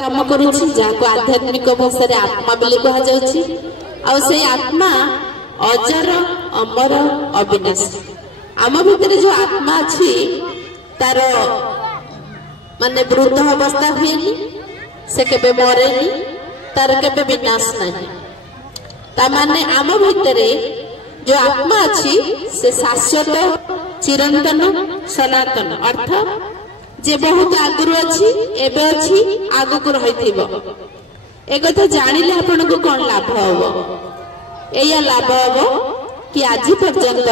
काम करुछि जाको आध्यात्मिक भाषा आत्मा बोली कहा जाउछि आ से आत्मा अजर अमर अविनाशी आम भितर जो आत्मा अछि तार माने वृद्ध अवस्था हुएनी से केबे मरेनी तार केबे विनाश नहीं ता माने आम भितर जो आत्मा अछि से शाश्वत चिरंतन सनातन अर्थ जे बहुत आगुर अच्छी एबे अच्छी आगु को रहिथिबो ए कथा जानिले आपन को कोन लाभ होबो एया लाभ होबो कि आज पर्यंत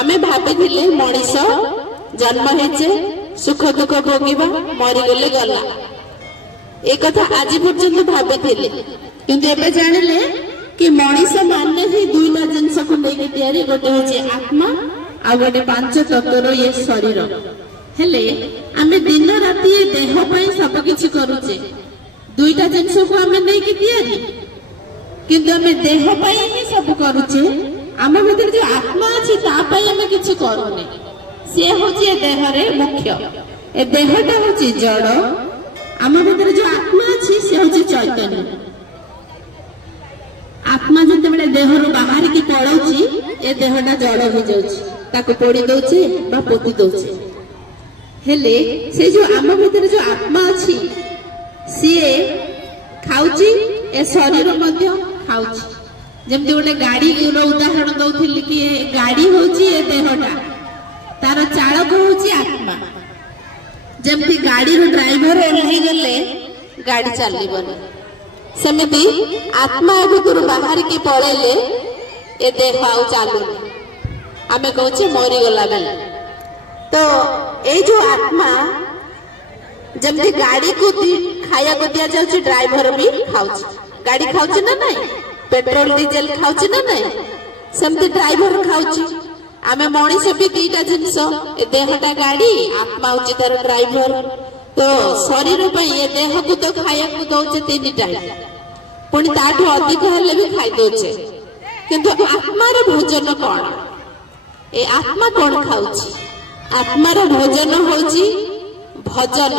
आमे भाबिथिले मनीष जन्म हेचे सुख दुख भोगिबा मरि गेले गला ए कथा आज पर्यंत भाबिथिले किंतु एबे जानिले कि मनीष माने ही दुईटा जिंस को लेके तयारी गोटे होचे आत्मा आ गोटे पांच तत्वर ये शरीर हेले आमे दिन राति देह पई सब किछि करूचे दुईटा जिंस को आमे नै कि तयारी किंतु आमे देह पई ही सब करूचे आमे भीतर जो आत्मा अछि ता पई आमे किछि करूने से होची देह रे मुख्य ए देहटा होची जड़ आमे भीतर जो आत्मा अछि से होची चैतन्य आत्मा जते बेले देह रो बाहर की पड़ौची ए देहटा जड़ हो जाउची ताको पोड़ी दउचे बा पोती दउचे हेले से जो आम भीतर जो आत्मा अछि सी खाउची ए शरीर मध्य खाउची जेमति गोटे गाड़ी रो उदाहरण दउथिली कि गाड़ी होची ए देहटा तार चालक होची आत्मा जेमति गाड़ी रो ड्राइवर रही गले गाड़ी चलीबनी सेमिति आत्मा भीतर बाहर की पड़ेले ए देह आउ चालुनी आमे कहूचे मरी गला बेले तो ए जो आत्मा जमती गाड़ी को खाया को दिया जाउची ड्राइवर भी खाउची गाड़ी खाउची ना नहीं पेट्रोल डीजल खाउची ना नहीं समती ड्राइवर खाउची आमे मनीष भी दीटा जिंस ए देहटा गाड़ी आत्मा होची तार ड्राइवर तो शरीर पे ये देह को तो खाया को दउचे तीन टाइम पुणी ताठू अधिक हेले भी खाई दउचे किंतु आत्मार भोजन कोन ए आत्मा कोन खाउची आत्मार भोजन होची भजन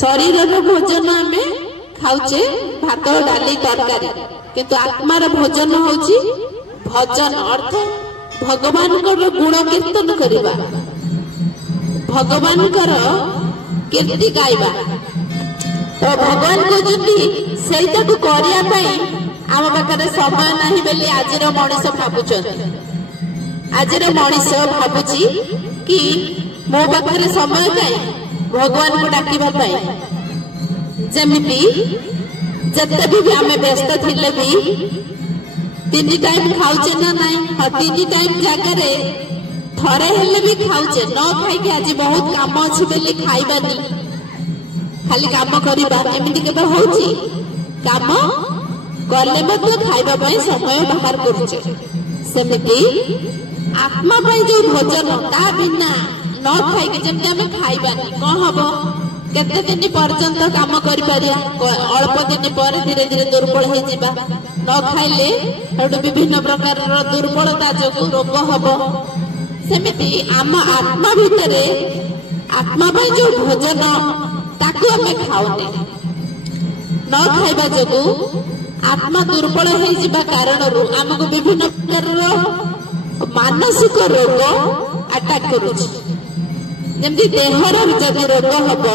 शरीर रो भोजन आमे खाउचे भात डाली तरकारी किंतु आत्मार भोजन होची भजन अर्थ भगवान को गुण कीर्तन करिबा भगवान कर कीर्ति गाइबा तो भगवान को जति सेटा को करिया पई आम पाखरे समय नाही बेली आजिर मनीष भाबुचन आजिर मनीष भाबुची कि मो पाखरे समय काई भगवान को डाकिबा पई जेमिति जते भी आमे व्यस्त थिले भी तीन टाइम खाउचे ना नाही ह तीन टाइम जागरे थरे हेले भी खाउचे न खाई के आज बहुत काम अछि बेली खाइबानी खाली काम करिबा एमिति केबे होउची काम करले मत खाइबा पई समय बाहर करूचे सेमिति आत्मा पई जो भोजन ता बिना न खाई के जेमते हमें खाइबानी कोन हबो केते दिन पर्यंत काम करि पारिया अल्प दिन पर धीरे धीरे दुर्बल हो जिबा न खाइले हेडु विभिन्न प्रकार रो दुर्बलता जो रोग हबो सेमिति आम आत्मा भितरे आत्मा पई जो भोजन ताकू हमें खाओने न खाइबा जो आत्मा दुर्बल हो जिबा कारण रो हमको विभिन्न प्रकार रो मानसिक रोग अटैक करूछ जेमति देहर जदि रोग हबो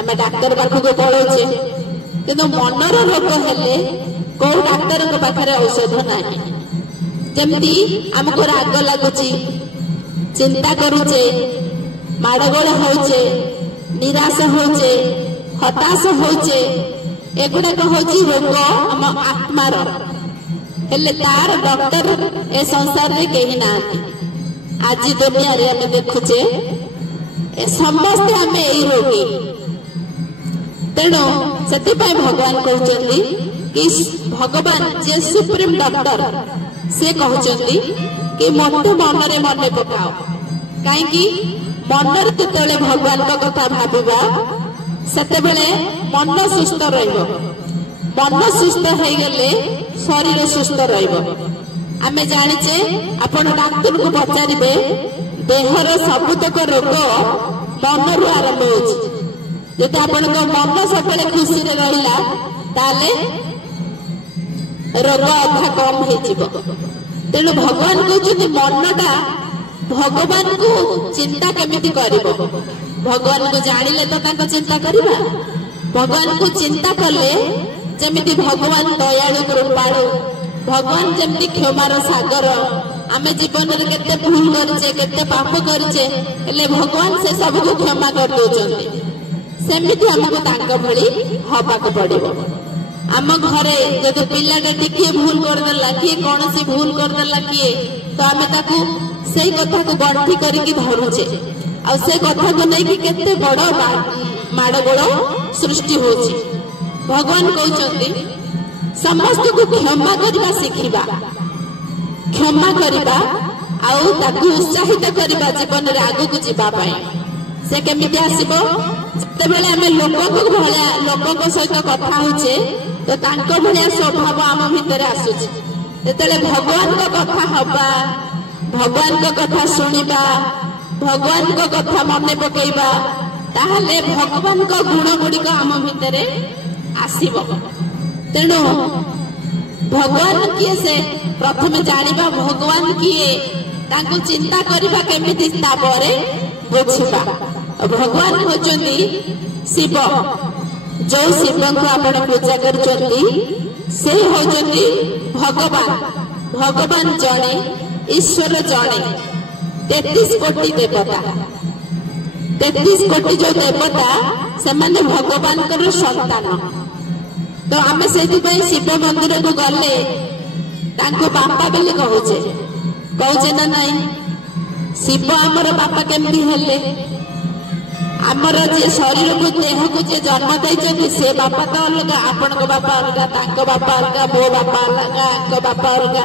आमे डाक्टर पाखु को पळौचे किंतु मनर रोग हेले को डाक्टर को पाखरे औषध नाही जेमति हमको राग लागुची चिंता करूचे माडगोळ होउचे निराश होउचे हताश होउचे एगुडा को होची रोग हम आत्मार हेले तार डॉक्टर ए संसार रे केही नाथि आज दुनिया रे हम देखुचे ए समस्त हमें एई रोगी तेणु सेति पई भगवान कहउचंदी कि भगवान जे सुप्रीम डॉक्टर से कहउचंदी कि मते मन रे मने पकाओ काहे कि मन रे तेतले भगवान को कथा भाबिबा सेते बेले मन सुस्थ रहइबो मन सुस्थ होई गेले शरीर सुस्थ रहइबो आमे जानिचे आपण डाक्टर को पचारिबे देहर सबुतक रोग मन रु आरंभ होची ଯଦି ଆପଣଙ୍କ ମନ ସବୁବେଳେ ଖୁସିରେ ରହିଲା ତାହେଲେ ରୋଗ ଅଧା କମ ହେଇଯିବ। ତେଣୁ ଭଗବାନ କହୁଛନ୍ତି ମନଟା ଭଗବାନଙ୍କୁ ଚିନ୍ତା କେମିତି କରିବ। ଭଗବାନଙ୍କୁ ଜାଣିଲେ ତ ତାଙ୍କ ଚିନ୍ତା କରିବା। ଭଗବାନଙ୍କୁ ଚିନ୍ତା କଲେ ଯେମିତି ଭଗବାନ ଦୟାଳୁ କୃପାଳୁ, ଭଗବାନ ଯେମିତି କ୍ଷମାର ସାଗର। ଆମେ ଜୀବନରେ କେତେ ଭୁଲ କରିଛେ, କେତେ ପାପ କରିଛେ, ହେଲେ ଭଗବାନ ସେ ସବୁକୁ କ୍ଷମା କରିଦଉଛନ୍ତି। ସେମିତି ଆମକୁ ତାଙ୍କ ଭଳି ହବାକୁ ପଡିବ। ଆମ ଘରେ ଯଦି ପିଲାଟା ଟିକିଏ ଭୁଲ କରିଦେଲା, କିଏ କୌଣସି ଭୁଲ କରିଦେଲା କିଏ, ତ ଆମେ ତାକୁ ସେଇ କଥାକୁ ଗଣ୍ଠି କରିକି ଧରୁଛେ। ଆଉ ସେ କଥାକୁ ନେଇକି କେତେ ବଡ ମାଡଗୋଳ ସୃଷ୍ଟି ହଉଛି। ଭଗବାନ କହୁଛନ୍ତି ସମସ୍ତଙ୍କୁ କ୍ଷମା କରିବା ଶିଖିବା, କ୍ଷମା କରିବା ଆଉ ତାକୁ ଉତ୍ସାହିତ କରିବା ଜୀବନରେ ଆଗକୁ ଯିବା ପାଇଁ। ସେ କେମିତି ଆସିବ? ଯେତେବେଳେ ଆମେ ଲୋକଙ୍କ ସହିତ କଥା ହଉଛେ ତ ତାଙ୍କ ଭଳିଆ ସ୍ୱଭାବ ଆମ ଭିତରେ ଆସୁଛି। ଯେତେବେଳେ ଭଗବାନଙ୍କ କଥା ହବା, ଭଗବାନଙ୍କ କଥା ଶୁଣିବା, ଭଗବାନଙ୍କ କଥା ମନେ ପକେଇବା, ତାହେଲେ ଭଗବାନଙ୍କ ଗୁଣ ଗୁଡିକ ଆମ ଭିତରେ ଆସିବ। ତେଣୁ ଭଗବାନ କିଏ ସେ ପ୍ରଥମେ ଜାଣିବା, ଭଗବାନ କିଏ ତାଙ୍କୁ ଚିନ୍ତା କରିବା କେମିତି, ତାପରେ ବୁଝିବା। ଭଗବାନ ହଉଛନ୍ତି ଶିବ। ଯୋଉ ଶିବଙ୍କୁ ଆପଣ ପୂଜା କରୁଛନ୍ତି ସେ ହଉଛନ୍ତି ଭଗବାନ। ଭଗବାନ ଜଣେ, ଈଶ୍ୱର ଜଣେ। 33 କୋଟି ଦେବତା, 33 କୋଟି ଯୋଉ ଦେବତା ସେମାନେ ଭଗବାନଙ୍କର ସନ୍ତାନ। ତ ଆମେ ସେଇଥିପାଇଁ ଶିବ ମନ୍ଦିରକୁ ଗଲେ ତାଙ୍କୁ ବାପା ବୋଲି କହୁଛେ ନା ନାଇଁ? ଶିବ ଆମର ବାପା କେମିତି ହେଲେ? ଆମର ଯିଏ ଶରୀରକୁ ଦେହକୁ ଯିଏ ଜନ୍ମ ଦେଇଛନ୍ତି ସେ ବାପା ତ ଅଲଗା। ଆପଣଙ୍କ ବାପା ଅଲଗା, ତାଙ୍କ ବାପା ଅଲଗା, ମୋ ବାପା ଅଲଗା, ଆଙ୍କ ବାପା ଅଲଗା।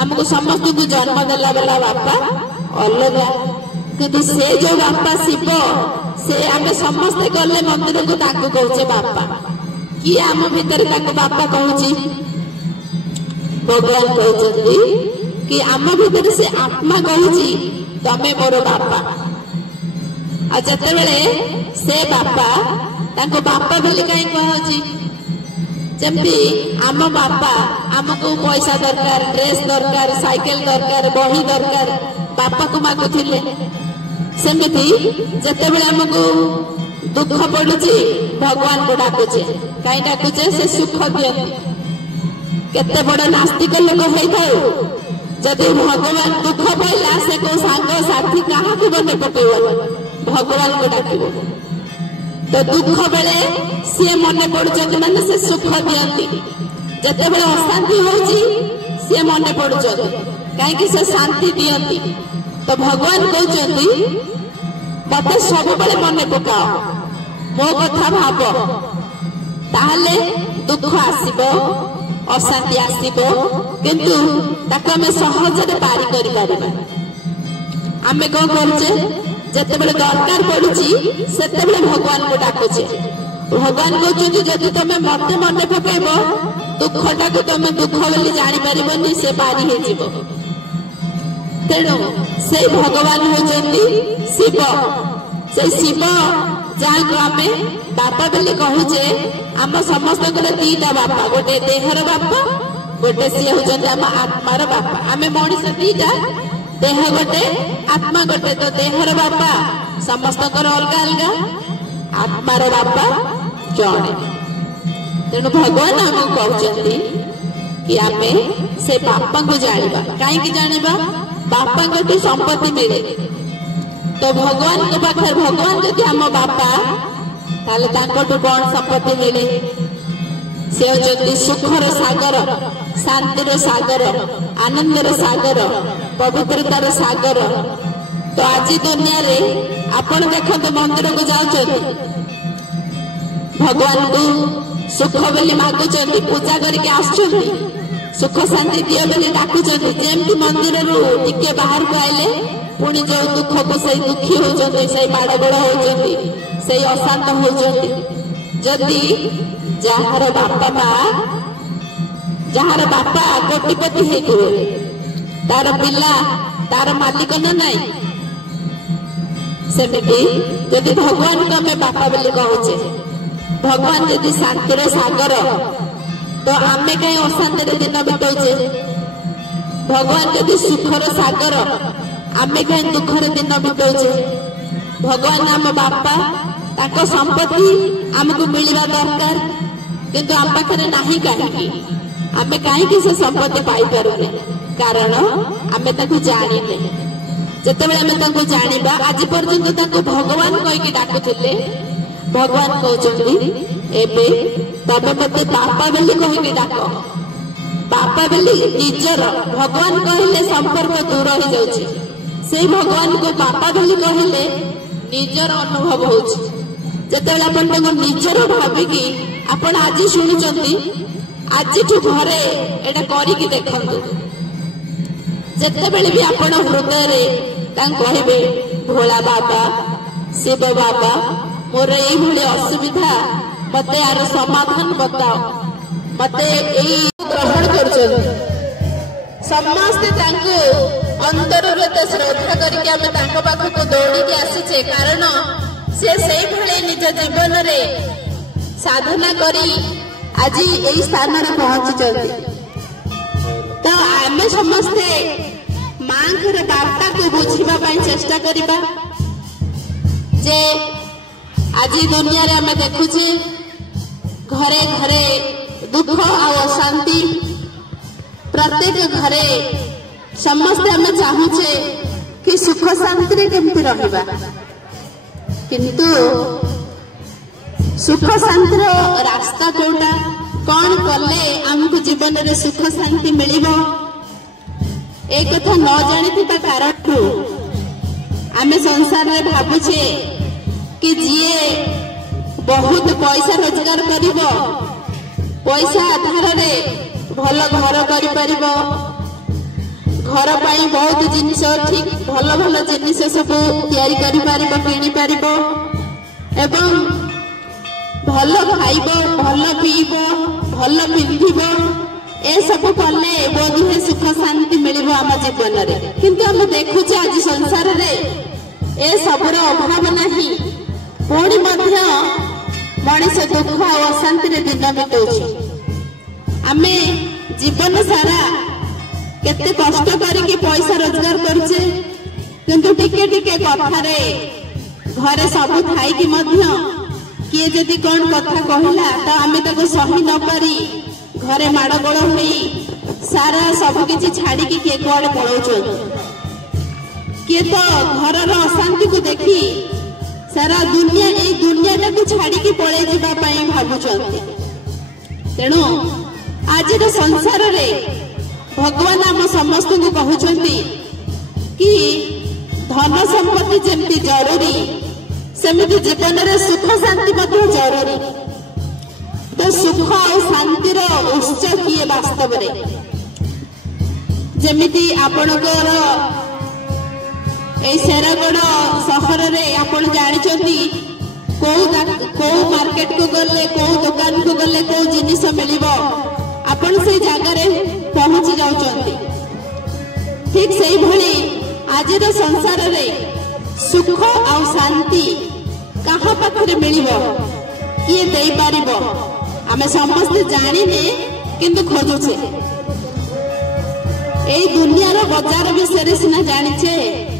ଆମକୁ ସମସ୍ତଙ୍କୁ ଜନ୍ମ ଦେଲା ବେଲା ବାପା ଅଲଗା। କିନ୍ତୁ ସେ ଯୋଉ ବାପା ଶିବ, ସେ ଆମେ ସମସ୍ତେ ଗଲେ ମନ୍ଦିରକୁ ତାଙ୍କୁ କହୁଛେ ବାପା। କିଏ ଆମ ଭିତରେ ତାଙ୍କୁ ବାପା କହୁଛି? ଭଗବାନ କହୁଛନ୍ତି କି ଆମ ଭିତରେ ସେ ଆତ୍ମା କହୁଛି ତମେ ମୋର ବାପା। ଆଉ ଯେତେବେଳେ ସେ ବାପା, ତାଙ୍କୁ ବାପା ବୋଲି କାହିଁ କୁହାଯାଉଛି? ଯେମିତି ଆମ ବାପା ଆମକୁ ପଇସା ଦରକାର, ଡ୍ରେସ ଦରକାର, ସାଇକେଲ ଦରକାର, ବହି ଦରକାର, ବାପାକୁ ମାଗୁଥିଲେ। ସେମିତି ଯେତେବେଳେ ଆମକୁ ଦୁଃଖ ପଡୁଛି ଭଗବାନଙ୍କୁ ଡାକୁଛେ। କାହିଁ ଡାକୁଛେ? ସେ ସୁଖ ଦିଅନ୍ତି। କେତେ ବଡ ନାସ୍ତିକ ଲୋକ ହେଇଥାଉ, ଯଦି ଭଗବାନ ଦୁଃଖ ପଇଲା ସେ କୋଉ ସାଙ୍ଗ ସାଥୀ କାହାକୁ ମନେ ପକେଇବ? ଭଗବାନଙ୍କୁ ଡାକିବ। ତ ଦୁଃଖ ବେଳେ ସିଏ ମନେ ପଡୁଛନ୍ତି, ମାନେ ସେ ସୁଖ ଦିଅନ୍ତି। ଯେତେବେଳେ ଅଶାନ୍ତି ହଉଛି ସିଏ ମନେ ପଡୁଛନ୍ତି, କାହିଁକି? ସେ ଶାନ୍ତି ଦିଅନ୍ତି। ତ ଭଗବାନ କହୁଛନ୍ତି ମତେ ସବୁବେଳେ ମନେ ପକାଅ, ମୋ କଥା ଭାବ, ତାହେଲେ ଦୁଃଖ ଆସିବ, ଅଶାନ୍ତି ଆସିବ, କିନ୍ତୁ ତାକୁ ଆମେ ସହଜରେ ପାରି କରିପାରିବା। ଆମେ କଣ କରୁଛେ? ଯେତେବେଳେ ଦରକାର ପଡୁଛି ସେତେବେଳେ ଭଗବାନଙ୍କୁ ଡାକୁଛେ। ଭଗବାନ କହୁଛନ୍ତି ଯଦି ତମେ ମତେ ମନେ ପକେଇବ, ଦୁଃଖଟାକୁ ତମେ ଦୁଃଖ ବୋଲି ଜାଣିପାରିବନି, ସେ ପାରି ହେଇଯିବ। ତେଣୁ ସେଇ ଭଗବାନ ହଉଛନ୍ତି ଶିବ। ସେଇ ଶିବ ଯାହାକୁ ଆମେ ବାପା ବୋଲି କହୁଛେ, ଆମ ସମସ୍ତଙ୍କର ଦିଟା ବାପା, ଗୋଟେ ଦେହର ବାପା, ଗୋଟେ ସିଏ ହଉଛନ୍ତି ଆମ ଆତ୍ମାର ବାପା। ଆମେ ମଣିଷ ଦିଟା, ଦେହ ଗୋଟେ, ଆତ୍ମା ଗୋଟେ। ତ ଦେହର ବାପା ସମସ୍ତଙ୍କର ଅଲଗା ଅଲଗା, ଆତ୍ମାର ବାପା ଜଣେ। ତେଣୁ ଭଗବାନ ଆମକୁ କହୁଛନ୍ତି କି ଆମେ ସେ ବାପାଙ୍କୁ ଜାଣିବା। କାହିଁକି ଜାଣିବା? ବାପାଙ୍କଠୁ ସମ୍ପତ୍ତି ମିଳେ। ତ ଭଗବାନଙ୍କ ପାଖରେ, ଭଗବାନ ଯଦି ଆମ ବାପା, ତାହେଲେ ତାଙ୍କଠୁ କଣ ସମ୍ପତ୍ତି ମିଳେ? ସେ ହଉଛନ୍ତି ସୁଖର ସାଗର, ଶାନ୍ତିର ସାଗର, ଆନନ୍ଦର ସାଗର, ପବିତ୍ରତାର ସାଗର। ତ ଆଜି ଦୁନିଆରେ ଆପଣ ଦେଖନ୍ତୁ, ମନ୍ଦିରକୁ ଯାଉଛନ୍ତି, ଭଗବାନଙ୍କୁ ସୁଖ ବୋଲି ମାଗୁଛନ୍ତି, ପୂଜା କରିକି ଆସୁଛନ୍ତି, ସୁଖ ଶାନ୍ତି ଦିଅ ବୋଲି ଡାକୁଛନ୍ତି। ଯେମିତି ମନ୍ଦିରରୁ ଟିକେ ବାହାରକୁ ଆଇଲେ ପୁଣି ଯୋଉ ଦୁଃଖକୁ ସେଇ ଦୁଃଖୀ ହଉଛନ୍ତି, ସେଇ ମାଡଗୋଳ ହଉଛନ୍ତି, ସେଇ ଅଶାନ୍ତ ହଉଛନ୍ତି। ଯଦି ଯାହାର ବାପା କୋଟିପତି ହେଇଥିବେ, ତାର ପିଲା ତାର ମାଲିକ ନା ନାଇଁ? सेमती जदि भगवान को आम बापा बोली कहूचे भगवान जदि शांतिर सागर तो आमे कहीं अशांति दिन बिताऊचे भगवान जदि सुखर सागर आमे कहीं दुखर दिन बिताऊचे भगवान आम बापा ताको संपत्ति आमको मिलवा दरकार किंतु आम पाखे नाही कहीं आमे कहीं से संपत्ति पाई पारुने कारण आमे ताको जानिने जेतेबेले आमे ताको जानिबा आज पर्यंत ताको भगवान कहिके डाकुथिले भगवान कहउचंदी एबे तबे मते बापा बोली कहिके डाको बापा बोली निजर भगवान कहले संपर्क दूर हो जाउची से भगवान को बापा बोली कहले निजर अनुभव होउची जेतेबेले आपण ताको निजर भाबिकी आपण आज शुणुचंती आज घरे एटा करिकी देखंतु जेतेबेले भी आपण हृदय रे तां कहबे भोला बाबा शिव बाबा मोर एई भले असुविधा मते यार समाधान बताओ मते एई ग्रहण करछन समस्त तांको अंतररे ते श्रद्धा करके हम तांको पाखो को दौड़ी के आसीचे कारण से सेई भले निज जीवन रे साधना करी आज एई स्थान रे पहुंची चलती तो आमे समस्ते मांखर बार्ता को बुझिबा पई चेष्टा करिबा जे आज दुनिया रे आमे देखुचे घरे घरे दुख और अशांति प्रत्येक घरे समस्ते आमे चाहूचे कि सुख शांति रे केमति रहिबा किंतु सुख शांति रो रास्ता कोटा कौन कले हमको जीवन रे सुख शांति मिलिबो एक कथा न जानिथिबा कारण आमे संसार रे भाबुचे कि जीए बहुत पैसा रोजगार करिबो पैसा आधार रे भल घर करि परिबो घर पाई बहुत जिनिस ठीक भल भल जिनिस सब तैयारी करि परिबो किनि परिबो एवं भल खाइबो भल पीबो भल पिंधिबो ए सब कले बोधे सुख शांति मिलिबो आम जीवन रे किंतु हम देखुचे आज संसार रे ए सबर अभाव नाही पुणी मध्य मनीष दुख और अशांति रे दिन बिताउछि आमे जीवन सारा केते कष्ट करके पैसा रोजगार करछे किंतु टिके टिके कथा रे घरे सब थाई कि मध्य किए जदि कौन कथा कहला तो आमे ताको सही न पारी घरे माड़ गोड़ होई सारा सब किछि छाड़ी कि के कोड पळौछन किए तो घरर अशांति को देखी सारा दुनिया ए दुनिया को छाड़ी कि पळे जिबा पई भाबुछन तेणु आज संसार रे भगवान आम समस्त को कहउछंती कि धन संपत्ति जेमती जरूरी सेमिति जीवन रे सुख शांति मध्य जरूरी तो सुख और शांतिर उत्स किए वास्तव रे जेमिति आपणकर ए शेरगढ़ सहर रे आपण जानिचंती को मार्केट को गले को दुकान को गले को जिनिस मिलिबो आपण से जगह रे पहुंची जाउचंती ठीक सही भली आज संसार रे सुख और शांति कहाँ पाखरे मिलिबो किए दे पारिबो आमे समस्त जानिने किंतु खोजुछे एई दुनिया रो बाजार विषय सिना जानिछे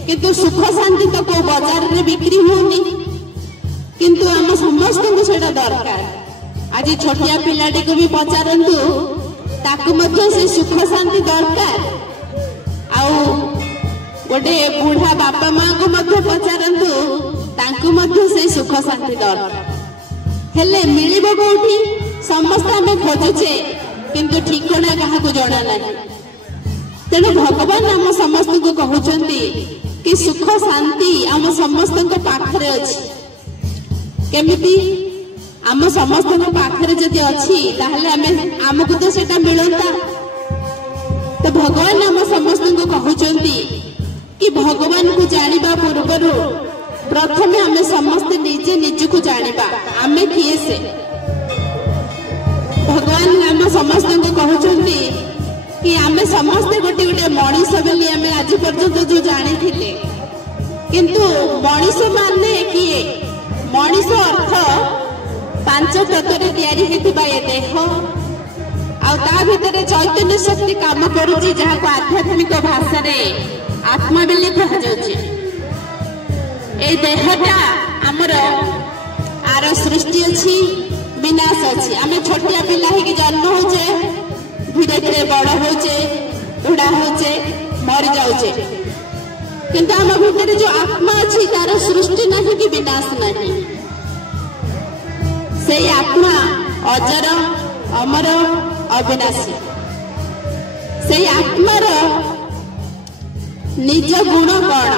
किंतु सुख शांति तो को बाजार रे बिक्री होनी किंतु आम समस्त को सेटा दरकार आज छोटिया पिलाटी को भी पचारंतु ताकू मध्य से सुख शांति दरकार आउ गोटे बुढ़ा बापा माँ को मध्य पचारंतु तांकु मध्य से सुख शांति दरकार हेले मिलिबो कोठी समस्त आमे खोजुचे किंतु ठिकना काहा को जणा नाही तेणु भगवान आम समस्त को कहउचंती कि सुख शांति आम समस्त को पाखरे अछि केमिति आम समस्त को पाखरे जदि अछि ताहले आमे आमको तो सेटा मिलंता तो भगवान आम समस्त को कहउचंती कि भगवान को जानिबा पूर्वरु प्रथमे आमे समस्त निजे निज को जानिबा आमे किए से भगवान आम समस्त को कहउचंती कि आमे समस्त गोटे गोटे मनीष बोली आमे आज पर्यंत जो जानी थिले किंतु मनीष माने किए मनीष अर्थ पांच तत्व तैयारी होता ये देह आ भितर चैतन्य शक्ति काम करुच्ची जहाँ को आध्यात्मिक भाषा रे आत्मा बेले कहुचे। ए देहटा आमर आर सृष्टि अच्छी विनाश अच्छी आम छोटिया पिला ही जन्म होचे धीरे धीरे बड़ होचे बुढ़ा होचे मरी जाऊचे किंतु आम भितर जो आत्मा अच्छी तार सृष्टि नहीं कि विनाश नहीं से आत्मा अजर अमर अविनाशी से आत्मार निज गुण कौन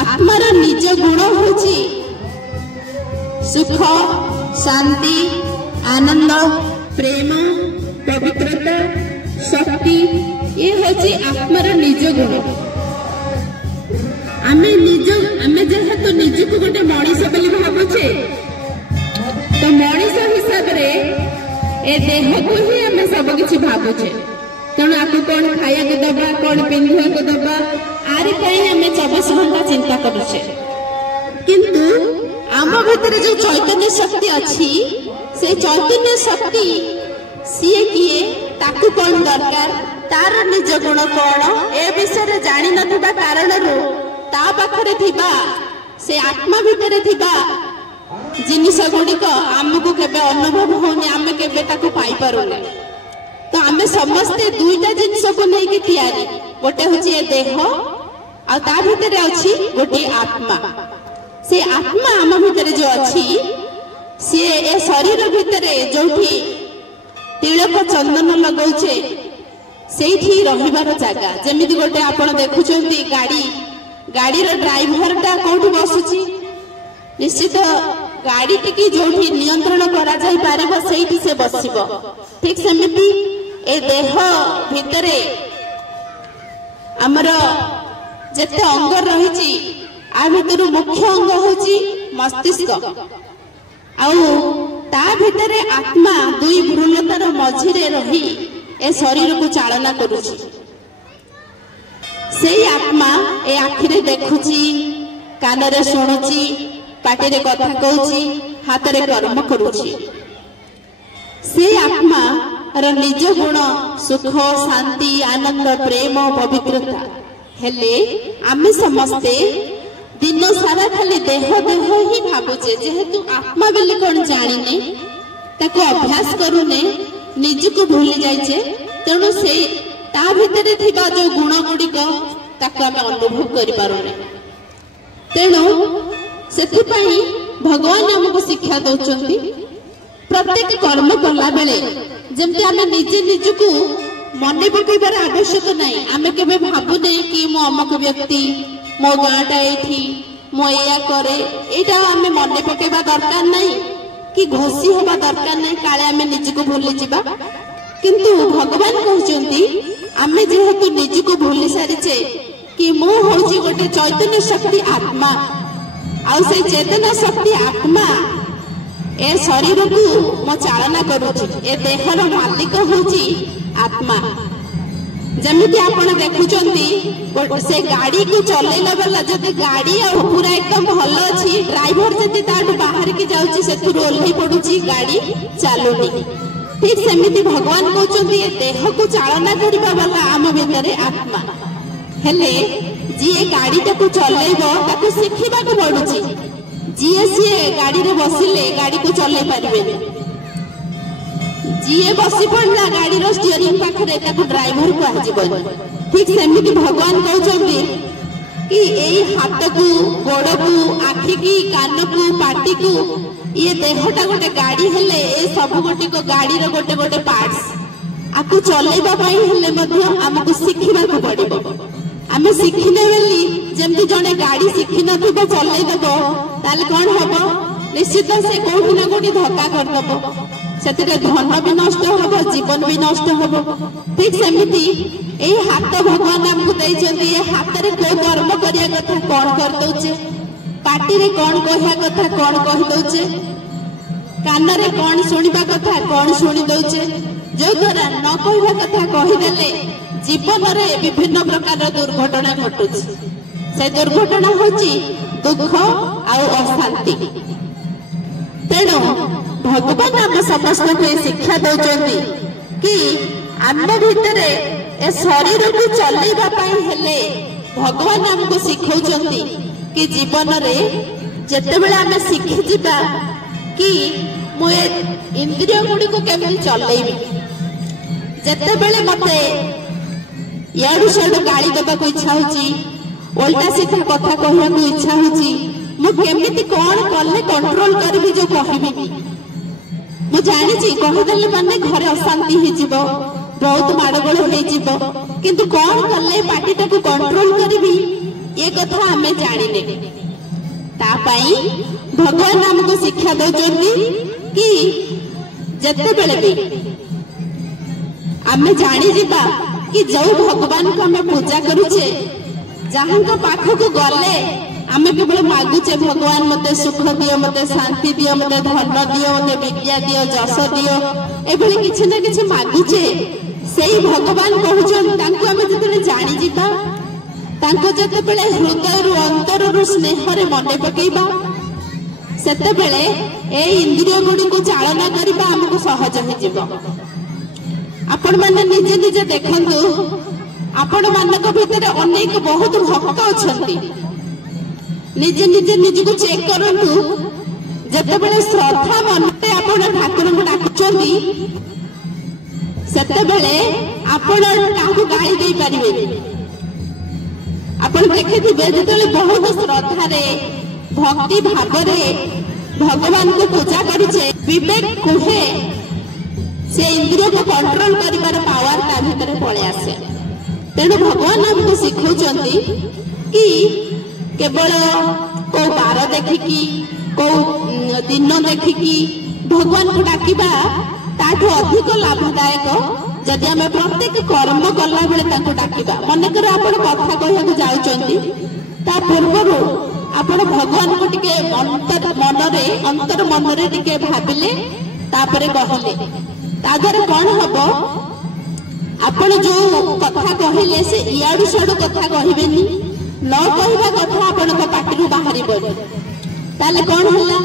आत्मार निज गुण होची सुख शांति आनंद प्रेम पवित्रता शक्ति ये होची आत्मार निज गुण आमे जेहेतु निजको गोटे मनीष बोली भावुचे तो मनीष हिसाब रे ए देह को ही आमे सब किछि भावुचे तेणु आपको कौन खाया को दबा कौन पिंधा को दबा आरे कहीं आमे 24 घंटा चिंता करुचे किंतु आम भीतर जो चैतन्य शक्ति अच्छी से चैतन्य शक्ति सीए किए ताकू कौन दरकार तार निज गुण कौन ए विषय जानी नथिबा कारणरू ता पाखरे थिबा से आत्मा भितर थिबा जिनिस गुड़िक आमको केबे अनुभव होनी आमे केबे ताकू पाई पारुने तो आमे समस्ते दुईटा जिनिस को नहीं कि तैयारी गोटे होची ए देह आ ता भितर अछि गोटे आत्मा से आत्मा आम भितर जो अछि से ए शरीर भितर जोठी तिलक चंदन लगौचे सेठी रहिबार जगह जेमिति गोटे आपण देखुचंती गाड़ी ड्राइवर टा कोठी बसुची निश्चित गाड़ी टिकी जोठी नियंत्रण करा जाई पारिबो सेठी से बसिबो ठीक सेमिति ए देह भितरे हमर जेते अंग रहिची आ भितरु मुख्य अंग होची मस्तिष्क आउ ता भितरे आत्मा दुई भ्रूलतार मझिरे रही ए शरीर को चालना करुची से आत्मा ए आखिरे देखुची कानरे शुणुची पाटिरे कथा कहूची हाथ रे कर्म करुची से आत्मा र निज गुण सुख शांति आनंद प्रेम पवित्रता हेले आमे समस्ते दिन सारा खाली देह देह ही भावुचे जेहेतु आत्मा बेले कौन जानिने ताको अभ्यास करूने निजको भूली जाइचे तेणु से ता भितरे थिबा जो गुण गुड़िक ताको आमे अनुभव करि पारुने तेणु सेथिपाई भगवान हमको शिक्षा दउचंती प्रत्येक कर्म कला बेले जेमति आमे निजे निजको मने पकईबार आवश्यक नहीं आमे केबे भाबुने कि मो अमक व्यक्ति मो गाँटा एठी मो या करे एटा आमे मने पकईबा दरकार नहीं कि घोषी होबा दरकार नहीं काले आमे निजको भूली जिबा किंतु भगवान कहउचंती आमे जेहेतु निजको भूली सारिचे कि मो होची गोटे चैतन्य शक्ति आत्मा आ से चेतना शक्ति आत्मा ए शरीर को मो चालना करूची ए देहर मालिक होची आत्मा जमिति आपण देखुचंती से गाड़ी को चलेला वाला जदि गाड़ी आ पूरा एकदम भल अछि ड्राइवर जदि ताडू बाहर के जाउची सेतु ओल्ही पडुची गाड़ी चालुनी ठीक सेमिति भगवान कहउचंती ए देह को चालना करबा वाला आम भितरे आत्मा हेले जी गाड़ी टाको चलेबो ताको सिखिबा को पडुची जी सी गाड़ी रे बसिले गाड़ी को चले पारिबे जी बसी पड़ला गाड़ी रो स्टीयरिंग पाखरे ताको ड्राइवर को आजीबन ठीक सेमिति भगवान कहउचंती कि एई हाथ को गोड़ को आखि की कान को पाटी को ये देहटा गोटे गाड़ी हेले ए सब गोटे को गाड़ी रो गोटे गोटे पार्ट्स आको चलेबा पई हेले मध्ये हमको सिखिबा को पड़िबो आमे सिखिने बेली जेमति जने गाड़ी सिखि नथिबो चलै देबो ताले कोन होबो निश्चित से कोठी ना कोठी धक्का कर देबो सेते धन भी नष्ट होबो जीवन भी नष्ट होबो ठीक सेमिति ए हाथ भगवान हमको दैछन्ती ए हाथ रे को कर्म करिया कथा कोन कर दोचे पाटी रे कोन कहया कथा कोन कहि दोचे कान रे कोन सुनिबा कथा कोन सुनि दोचे जो द्वारा न कहबा कथा कहि देले जीवन में विभिन्न प्रकार दुर्घटना घटुची से दुर्घटना होची दुख आउ अशांति तेणु भगवान आम समस्त को शिक्षा दौरान कि आम भितर ए शरीर को चलैबा हेले भगवान आमको शिखौचंती कि जीवन में जेतेबेले आम शिखि जिबा कि मु इंद्रिय गुड़ी को केवल चलैबी जेतेबेले मते याडू साडू गाड़ी देवा को इच्छा होची उल्टा सीधा कथा कहवा को इच्छा होची मु केमिति कोन कले कंट्रोल करबी जो कहबी मु जानि छी कहदेले माने घरे अशांति हे जीवो बहुत माड़गोल हो जीवो किंतु कोन कले पार्टीटा को कंट्रोल करबी ये कथा हमें जानिने तापाई भगवान हमको शिक्षा दौरान कि जते बेले भी आमे जानी जीबा कि जो भगवान को हमें पूजा करूचे जहां का पाख को गले आमे केवल मागुचे भगवान मते सुख दियो मते शांति दियो मते धन दियो मते विद्या दियो जस दियो एभली किछि ना किछि मागुचे सेही भगवान कहउछन तांको आमे जते जानी जीबा तांको जते बेले हृदय रु अंतर रु स्नेह रे मने पकेइबा सेते बेले ए इंद्रिय गुडी को चालना करबा हमको सहज हे जीव आपण माने निजे निजे देखंतु आपण मानक भितर अनेक बहुत भक्त अछंती निजे निजे निज को चेक करंतु जते बेले श्रद्धा मनते आपण ठाकुर को डाकुचंती सेते बेले आपण काहू गाली देई परिबे आपण देखिथिबे जेतले बहुत श्रद्धा रे भक्ति भाव रे भगवान को पूजा करिछे विवेक कुहे से इंद्रिय को कंट्रोल करिबार पावर ता भीतर पळे आसे तेणु भगवान हमको सिखौचंती कि केवल को बार देखिकी को दिन देखिकी भगवान को डाकिबा ताठो अधिक लाभदायक जदि आम प्रत्येक कर्म कला बेले ताको डाकिबा मनकर आपण कथा कहया जाउचंती ता पूर्वरु आपण भगवान को टिके अंतर मन रे टिके भाबिले तापरे कहले ता द्वारा कोन हबो आपण जो कथा कहिले से इयाडू साडू कथा कहिबेनी न कहबा कथा आपण को पाटी रु बाहरी बोले ताले कोन होला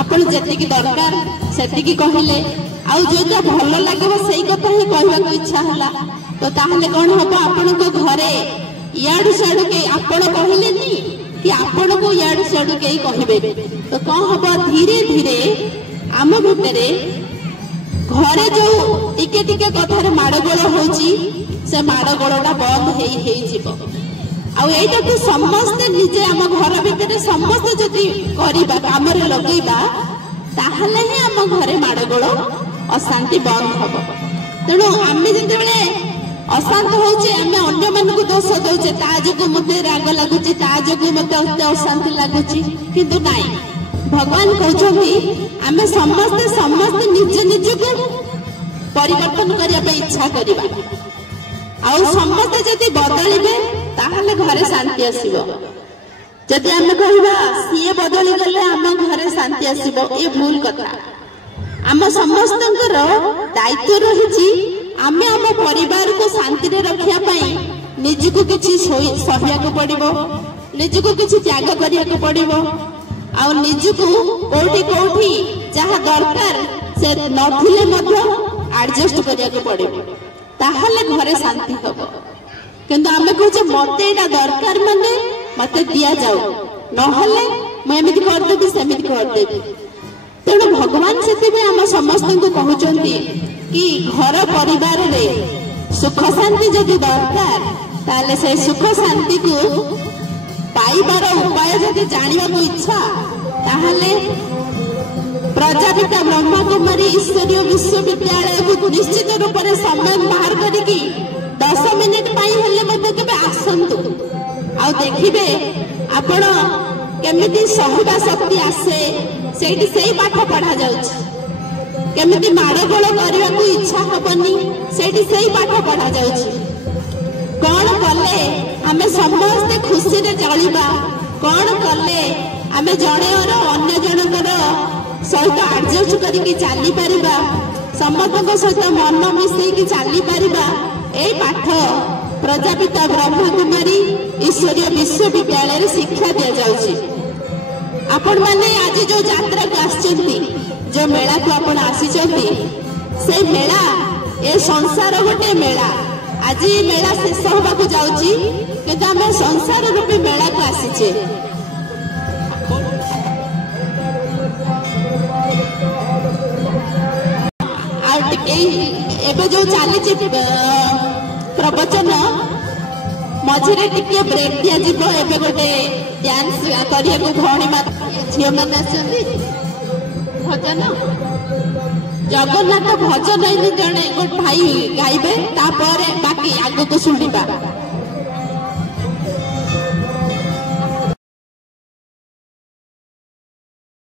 आपण जेतिकी दरकार सेतिकी कहिले आउ जोटा भल लगे सही कथा ही कहवा को इच्छा होला तो ताहले कोन हबो आपण को घरे इयाडू साडू के आपण कहिलेनी कि आपण को इयाडू साडू के कहिबे तो कोन हबो धीरे धीरे आम भितरे घरे जो टिके टिके कथा रे माड़गोल होची से माड़गोलटा बंद हेई जीवो आउ एटा तो समस्त निजे आम घर भितरे समस्त जदि करिबा काम रे लगेबा ताहले ही आम घरे माड़गोल अशांति बंद हम तेणु आम जो अशांत होचे आम अन्य मान को दोष दौचे जो मत राग लगुच जो मत अशांति लगुच किंतु नाई भगवान कहते आम समस्ते समस्ते निज निज को परिवर्तन करने इच्छा करवा आउ समस्ते जदि बदलिबे ताहले घरे शांति आसीबो जदि आम कहबा सीए बदली गले आम घरे शांति आसीबो ये भूल कथा आम समस्त दायित्व रही आम आम परिवार को शांति रखा निजको किसी सहया पड़ो निजको किसी त्याग करने पड़ो आ निजको कोठी कोठी जहाँ दरकार से नथिले एडजस्ट करने पड़ो ताहले घरे शांति हम किंतु आम कहे मत यहाँ दरकार माने मत दि जाऊ नहले मुझे करदेवी सेमती करदेवी तेणु भगवान से आम समस्त को कहते कि घर परिवार रे सुख शांति जदि दरकार ताले से सुख शांति को पाइबार उपाय जदि जानिबा को इच्छा ताहले प्रजापिता ब्रह्मा कुमारी ईश्वरीय विश्वविद्यालय को निश्चित रूप से समय बाहर करिकी 10 मिनिट पाई हेले मते केबे आसंतु आ देखिबे आपण केमिति सहुदा शक्ति आसे सेठी सेही पाठ पढ़ा जाउछ केमिति माड़गोल करबा को इच्छा हबनी सेठी सेही पाठ पढ़ा जाउछ कोन कले हमें समस्त खुशी रे चलिबा कोन कले हमें जणे और अन्य जनकर सहित एडजस्ट करके चली पारिबा समस्त सहित मन मिसई की चली पारिबा ए पाठ प्रजापिता ब्रह्मकुमारी ईश्वरीय विश्वविद्यालय शिक्षा दि जाउछि। आपण माने आज जो यात्रा को आछिसंती जो मेला को आपण आसीचंती से मेला ए संसार गोटे मेला आज मेला शेष होबाकू जाउछि किंतु आमे संसार रूपी मेला को आसीचे। एबे जो चली प्रवचन मझे टिके ब्रेक दिया जीव एबे गोटे डांस करिया को भौणी झील मैंने भजन जगन्नाथ भजन जड़े गोटे भाई गाइबे तापर बाकी आगो को शुणा।